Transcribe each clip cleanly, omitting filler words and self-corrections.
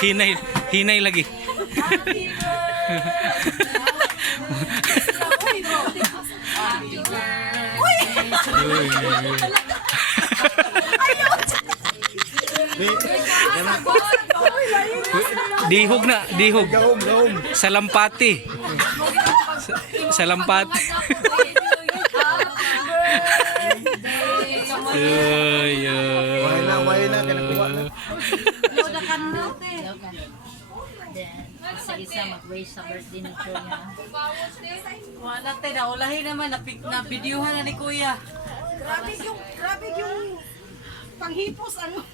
Hinay, hinay lagi. Dihog na, dihog. Salampati. Salampati. Why na kanakuha na. Isa mag-waste sa birthday ni Kuya. Wala tayo, naulahin naman, na-videohan na ni Kuya. Grabe yung panghipos ano.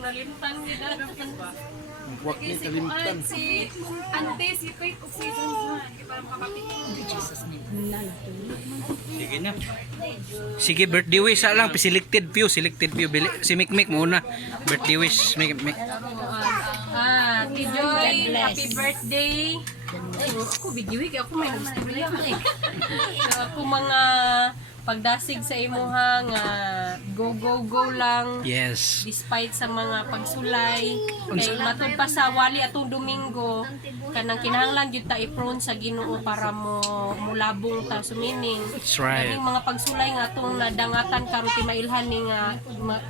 Nalintang nila. Huwag ni kalimtan. Si Ante, si Faith, si John. Para makapapit. Sige na. Sige, birthday wish lang. Selected few. Bili. Si Mikmik muna. Birthday wish. Mikmik. Tijoy, happy birthday. Ako, video ako may gusto niya. Ako mga pagdasig sa imuha nga go lang. Yes. Despite sa mga pagsulay kay matud pa sa wali atong Domingo kanang kinahanglan gyud ta i-prone sa Ginoo para mo mulabong ta sumining. That's right. Kaning mga pagsulay nga atong nadangatan karon ti mailhan ni nga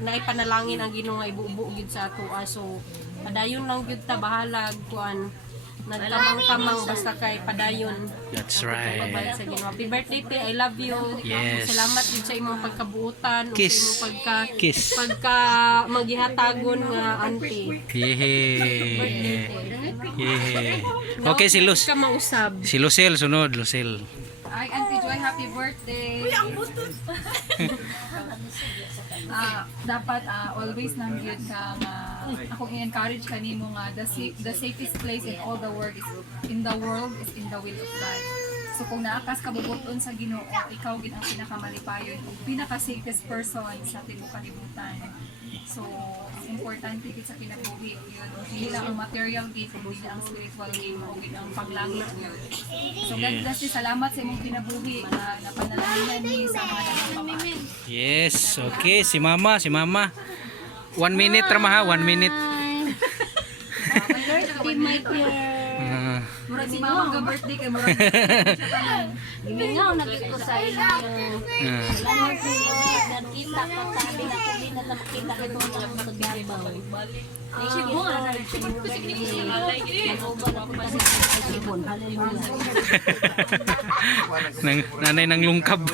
naipanalangin ang Ginoo nga ibubuo gyud sa ato. So padayon lang gyud ta bahalag kuan nagkamang-kamang basta kay padayon. That's right. Sa Ginoo. Happy birthday te, I love you. Yes. Salamat din sa imong pagkabuutan o sa Kiss. imong Kiss. pagka maghihatagon nga auntie. Yehe. Yehe. Okay, si Luz. Ka mausab. Si Lucel, sunod. Lucel. Ay, Auntie Joy, happy birthday. Uy, ang butot. Dapat always nang gyud ka nga ako i-encourage kanimo nga the safest place in all the world is in the will of God. So kung naakas kabubuton sa Ginoo, ikaw gid ang pinakamalipayon ug pinaka-safest person sa tibuok kalibutan. So, importante gid sa kinabuhi yun. Hindi lang ang material gid, kundi ang spiritual gid o gid ang paglangit yun. So, God bless you. Salamat sa imong kinabuhi na napanalangin ni sa mga nagpapaan. Yes. Okay, si Mama. 1 minute rama ha, 1 minute. Happy my dear. Murag si mama ka birthday kay murag Gimingaw na ko sa inyo. Salamat po. Kita ko sabi na ko din na makita ko ito na magbabaw. Sibo nga na sibo ko si Kristo. Nanay ng lungkab.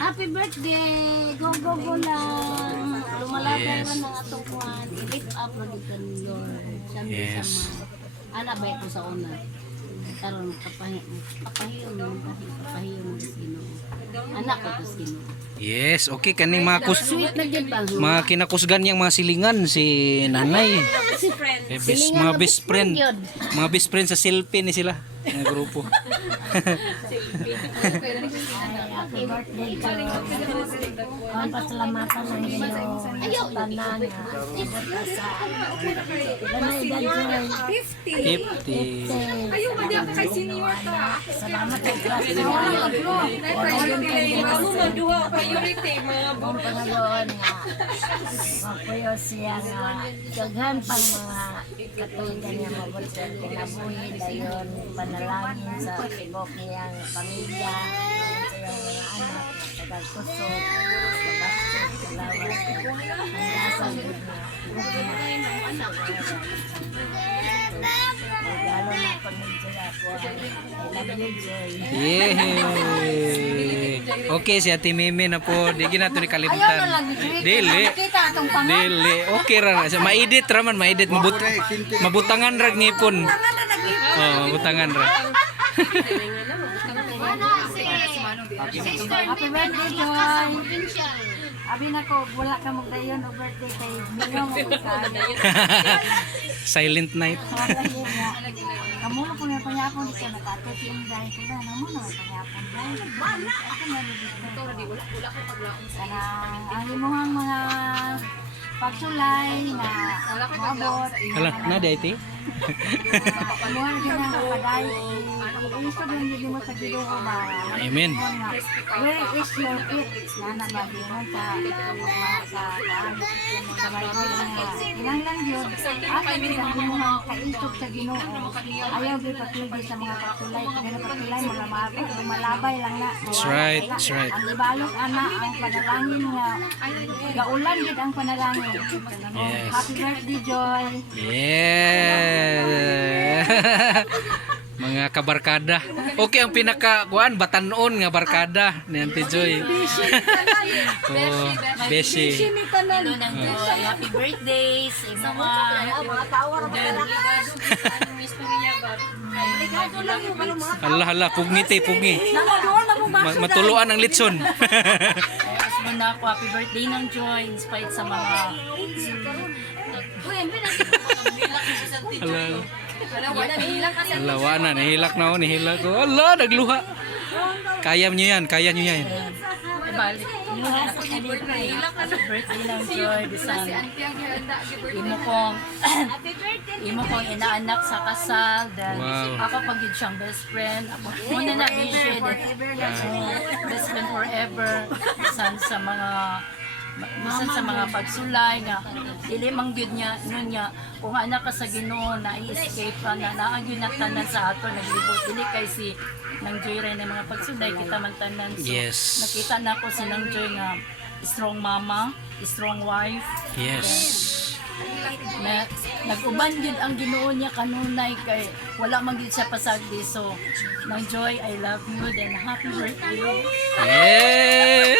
Happy birthday. Go lang. Lumalapay Yes. man ang atong kuan. I-lift up na dito ni Lord. Yes. Ana ba ito sa una? Karon kapahiyon mo sa Ginoo. Anak ko sa Ginoo. Yes, okay kaning mga Sweet na gyud ba? mga kinakusgan niyang mga silingan si nanay. Mga best friend. Mga best friend sa selfie ni sila. Mga grupo. Happy birthday to ang pasalamatan ng Ginoo. Tanan. 50. Ayaw man di ako kay senior ta. Salamat kay Kristo. Amo maduha priority mga Ang Panginoon nga mapuyo siya nga daghan pang mga katulad niya mabot sa kinabuhi dayon panalangin sa tibok niyang pamilya sa iyang mga anak pagkusog pagkasog salamat ang dasal lalo na pag-enjoy ako I love you Joy. Yay! Okay, si Ate Mimi na po. Di ginato ni kalimutan. Dili. Kita atong pangan. Dili. Okay ra na. Ma-edit ra man, ma-edit. Mabutangan ra ngipon. Oh, mabutangan ra. Happy birthday Joy. Abi na ko wala ka magdayon o birthday kay Mino mo ka. Silent night. Kamu na kung panyapon ka nakatot yung dahil ko na mo na panyapon dahil. Ako na dito. Sana ang imong mga pagsulay na mabot. Hala, na di iti. Luhan din ang kapaday. Gusto din hindi mo sa Ginoo ba? Amen. Where is your feet? Na nababingon sa Bible nga. Ilang lang yun. Akin din ang Ginoo kaintog sa Ginoo. Ayaw din patulog sa mga pagsulay. Pero pagsulay malabay lang na. That's right, that's right. Ang ibalot ana ang panalangin nga. Gaulan gid ang panalangin. Yes. Happy birthday, Joy. Yeah. Mga kabarkada. Okay, ang pinaka kuan batanon nga barkada ni Auntie Joy. Oh, Beshi. Ano nang Joy. Happy birthday sa mga tawar Hala, pugngiti, pugni. Matuluan ang litson. Husband ako, happy birthday ng Joy in spite sa mga Hala, wana, nahilak na ako, nahilak ko. Hala, nagluha. Kaya nyo yan, kaya nyo yan. balik. Happy birthday ng Joy, bisan imo kong inaanak sa kasal, then Wow. ako pag yun siyang best friend, ako muna na vision, best friend forever, bisan sa mga pagsulay nga dili mang gyud niya nun niya kung anak ka sa Ginoo na i-escape ka na naagyo na tanan sa ato naglibot dili kay si nang Joy rin ng mga pagsulay kita man tanan so Yes. nakita na ko si nang Joy nga strong mama, strong wife. Yes. Na nag-uban gyud ang Ginoo niya kanunay kay wala man gyud siya pasagdi so nang Joy, I love you then happy birthday. Yay!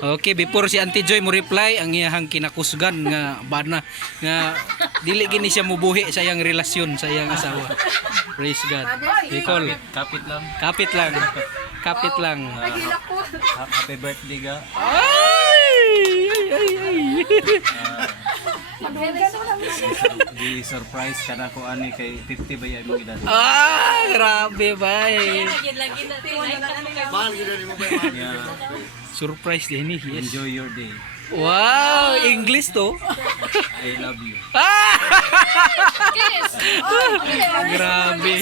Okay, before si Auntie Joy mo reply, ang iyahang kinakusgan nga bana nga dili gini siya mubuhi sa iyang relasyon sa iyang asawa. Praise God. Nicole, Kapit lang. kapit lang. Kapit lang. Happy birthday ga. Di surprise ka na ko ani kay 50 ba yan mo gidala. Grabe ba eh. Yeah. Surprise din ni. Yes. Enjoy your day. Wow, English to. I love you. Grabe.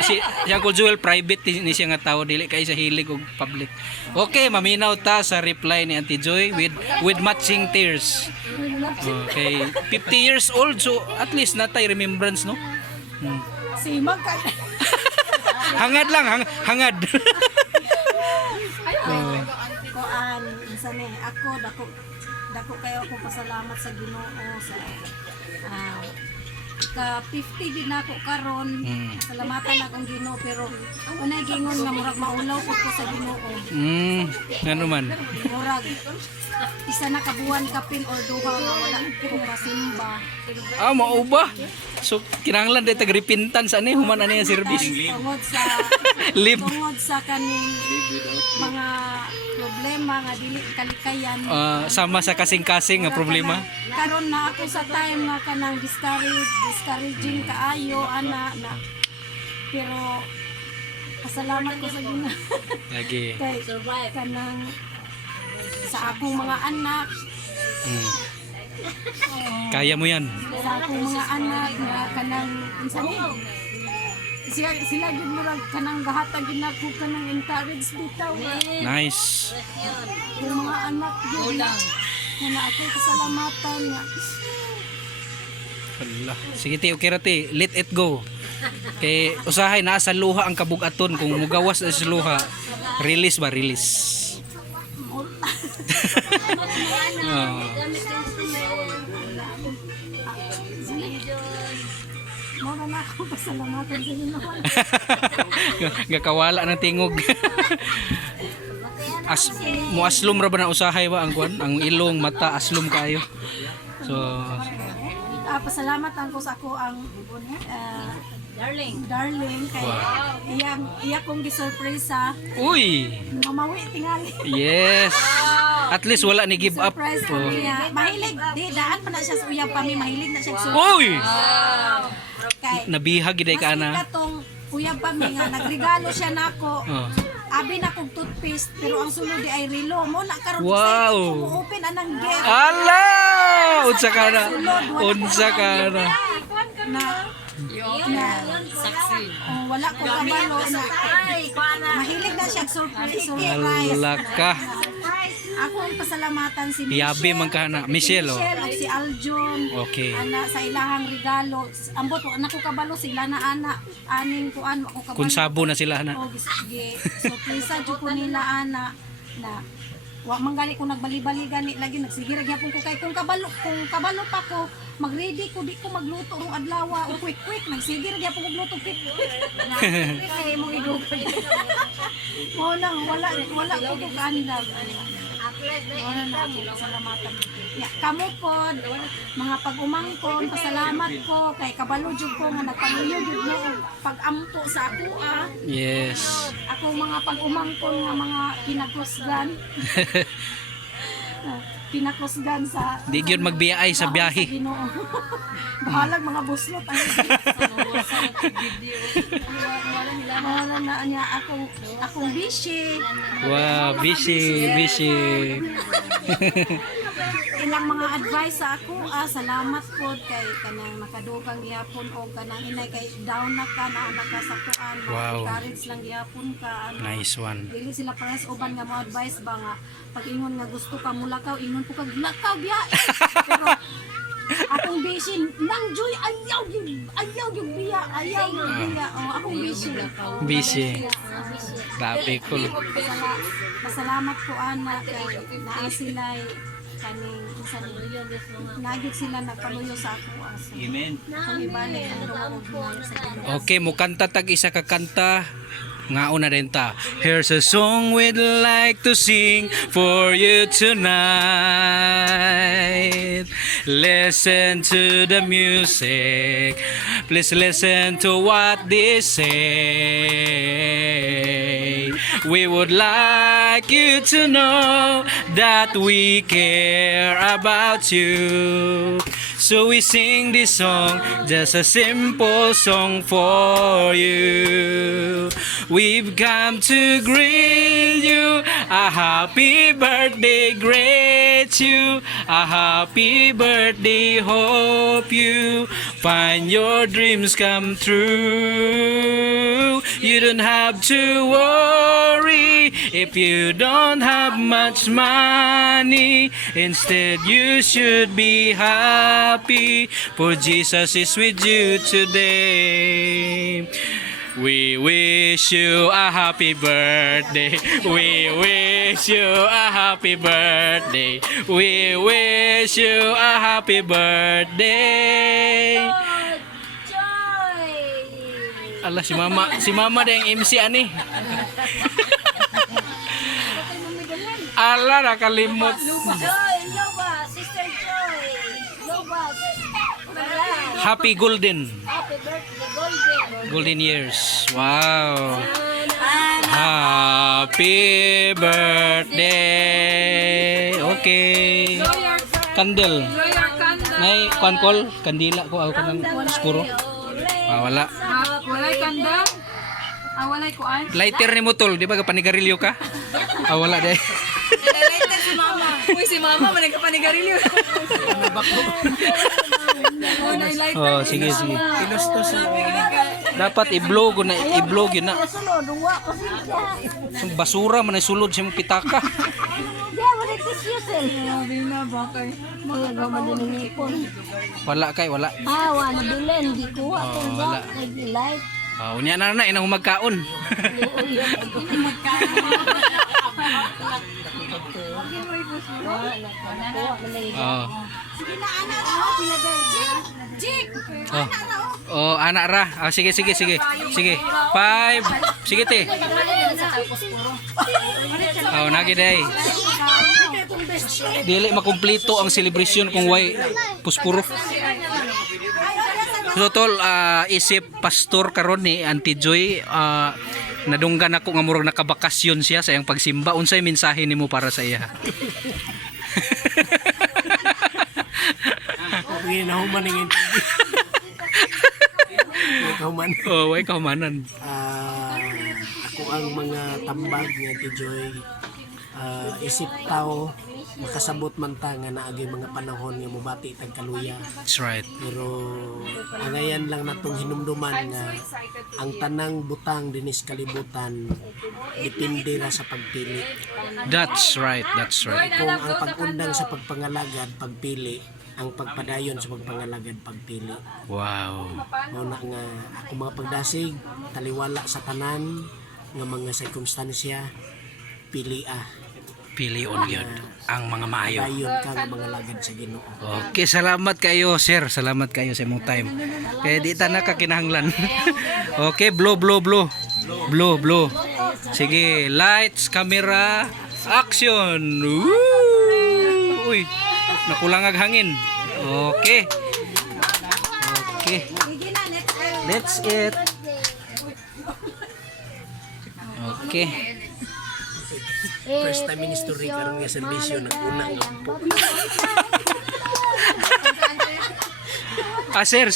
Si Uncle Joel private ni siya nga tao dili kay sa hilig og public. Okay, maminaw ta sa reply ni Auntie Joy with matching tears. Okay, 50 years old so at least natay remembrance no. Si Magka Hangad lang, hangad. Koan minsan ako dako kayo ako pasalamat sa Ginoo sa ka 50 din ako karon. Salamatan akong Ginoo pero unay gingon nga murag maulaw ko sa Ginoo. Ano man. Murag isa na kabuan kapin or duha nga wala ko kasimba. Mao ba? So kinahanglan day tag repentance ani human ani ang service. Tungod sa Live. tungod sa kaning mga problema nga dili kalikayan. Sama sa kasing-kasing nga problema. Karon na ako sa time nga kanang discouraging kaayo ana na pero pasalamat ko sa Ginoo Lagi. kay kanang sa akong mga anak Kaya mo yan. sa akong mga anak nga kanang unsa ni sila gyud murag kanang gahatag gid nako kanang encourage bitaw nga Nice. yung mga anak gyud nga na ako kasalamatan nga Hala. Sige ti, okay ra ti. Let it go. Kay usahay naa sa luha ang kabugaton kung mugawas na sa luha. Release ba? Release. mura na ako pasalamatan sa Ginoo. Gakawala ng tingog. Muaslom ra ba na usahay ba ang kwan? Ang ilong, mata, aslom kayo. So, Pasalamat ako sa ako ang darling kay iya kong gisurpresa uy! mamawi tingali. Yes! At least wala ni give up. Surprise ko niya. Mahilig, di daan pa na siya sa uyab pa mi mahilig na siya sa Uy! kay Nabihag giday ka mas na. katong uyab pa mi nga nagregalo siya nako. abi na kong toothpaste pero ang sulod di ay relo mo na karon Wow. open anang gift Ala! Unsa ka na? Unsa ka na? na wala ko kabalo na mahilig na siya surprise. Ala ka. Ako ang pasalamatan si Yabi man ka na. Michelle, oh. Michelle ug si Aljon. Okay. Ana sa ilahang regalo. Ambot wa na ko kabalo sila na ana aning kuan wa ko kabalo. Kung sabo na sila na. Oh, sige. Surprise jud ko nila ana na wa manggali ko nagbali-bali gani lagi nagsigira gyapon ko kay kung kabalo pa ko mag-ready ko di ko magluto rong adlaw o quick nagsigira gyapon ko magluto quick. Kay mo igugol. Mo nang wala ko to kanila. Wala na ako pasalamatan. Ya, kamo pod mga pag-umangkon pasalamat ko kay kabalo jud ko nga nagpanuyo jud mo og pag-amto sa ako Yes. Ako mga pag-umangkon nga mga pinakusgan. Pinakusgan sa Di gyud magbiyay sa biyahe. Ginoo. Bahalag mga buslot ang wala na niya akong busy. Wow, busy. Ilang mga advice sa ako salamat po kay kanang nakadugang gihapon o kanang inay kay down na ka na ka sa kuan. Wow. Encourage lang gihapon ka. Nice one. Dili sila pares uban nga mo advice ba nga pag ingon nga gusto ka mulakaw ingon po kag lakaw biya. Pero akong busy nang joy ayaw yung biya oh akong busy. Busy. Grabe cool. Pasalamat ko ana kay naa sila kaning isa nagit sila nagpaluyo sa ako Amen. kung ibalik ang loob mo sa Ginoo. Okay, mo kanta tag isa ka kanta. Nga una din ta. Here's a song we'd like to sing for you tonight. Listen to the music. Please listen to what they say. We would like you to know that we care about you. So we sing this song, just a simple song for you. We've come to greet you, a happy birthday, greet you, a happy birthday, hope you find your dreams come true. You don't have to worry if you don't have much money. Instead, you should be happy, for Jesus is with you today. We wish you a happy birthday. We wish you a happy birthday. We wish you a happy birthday. Ala si mama deh yang MC ani. Ala nakalimot. Joy, Loba, Sister Joy. Loba. Happy golden. Happy birthday, Golden. Golden years. Wow. Happy birthday. Okay. Candle. Nay, kankol, kandila ko ako ng spuro. Wala. Walay kanda. Walay kuan. Lighter ni mo tol, di ba ka panigarilyo ka? Wala deh. Nagalitan si mama. Uy, si mama man nagkapanigarilyo. Oh, sige. Dapat i-vlog na, i-vlog yun na. Sunod, uwa ko siya. Yung basura man ay sulod sa mong pitaka. Diya, wala tisyosin. Sabi na bakay. Mga gawa maninipon. Wala kay, wala. Wala bilen, di kuha ko wala. ba? Nag-light. Unya na inang magkaon. Oh. Oh, anak ra. Sige. Sige. 5. Sige te. Oh, nagi day. Dili makumpleto ang celebration kung way puspuro. So tol, isip pastor karon ni Auntie Joy, nadunggan ako nga murag nakabakasyon siya sa iyang pagsimba. Unsay mensahe nimo para sa iya? Hindi na human ng interview. Human. Oh, way kahumanan. Ako ang mga tambag nga Ate Joy, isip tao makasabot man ta nga naagi mga panahon nga mubati tag kaluya. That's right. Pero angayan lang natong hinumduman nga ang tanang butang dinis kalibutan depende ra sa pagpili. That's right. That's right. Kung ang pag-undang sa pagpangalagad pagpili, ang pagpadayon sa pagpangalagad pagpili. Wow. Mao na nga ako mga pagdasig taliwala sa tanan nga mga sirkumstansya pili Pilion yun ang mga maayo. dayon ka nga mga lagad sa Ginoo. Okay, salamat kayo, sir. Salamat kayo sa imong time. Kaya di ta nakakinahanglan. Okay, blow. Sige, lights, camera, action. Woo! Uy, nakulang ang hangin. Okay. That's it. Okay. First time in history karon nga serbisyo nag-una nga Sir,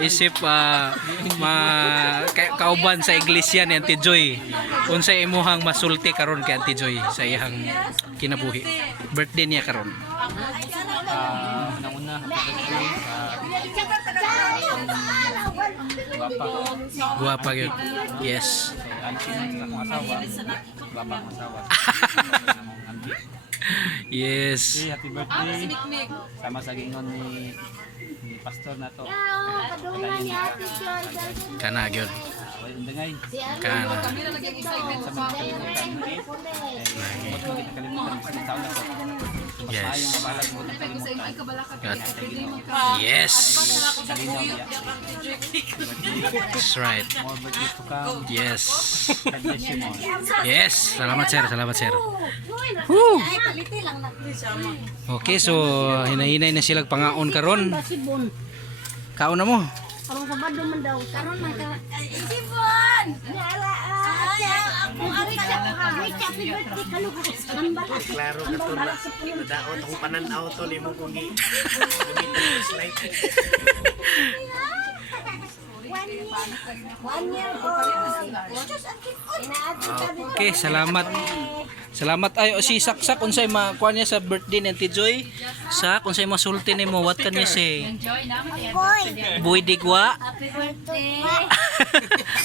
isip kauban sa iglesia ni Auntie Joy. Unsay imuhang masulti karon kay Auntie Joy sa iyang kinabuhi. Birthday niya karon. Nauna, Guwapa gyud. Yes. Yes. happy birthday. Sama sa gingon ni pastor na to. Kana gyud. Wala undangay. Kana. Kami na lagi excited sa mga Kalimutan. Huwag mo kita kalimutan sa taon na to. Yes. Sayang mabalag mo. ko sa inyo ay kabalaka God. everyday mo ka. Yes. Kalinaw niya. That's right. More birthdays to come. Yes. God bless you more. Yes. Salamat sir. Woo. Okay, so hinahinay na sila pangaon karon. Kaon na mo. Karong Sabado man daw. Karon man ka. Sibon! Ngala. Ako ari ka. Happy birthday kanu ko. Ambalas. klaro ka to na daot ang pananaw to nimo kung slide. 1 year old. Okay, salamat. Salamat ay si Saksak unsay makuha niya sa birthday ni Auntie Joy. Sak unsay masulti nimo, what can you say? Boy digwa. Happy birthday.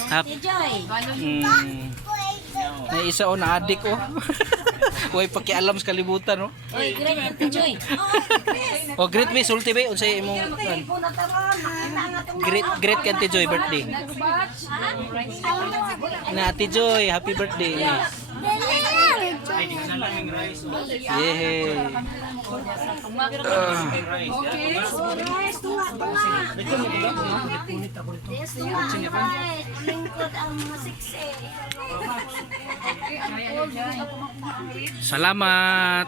Happy Joy. Na isa o na adik o. Huwag pakialam sa kalibutan o. Oy, great Auntie Joy. O great way, sulti ba? Unsay imong great kay Auntie Joy birthday. Na Auntie Joy, happy birthday. Yehey. Salamat.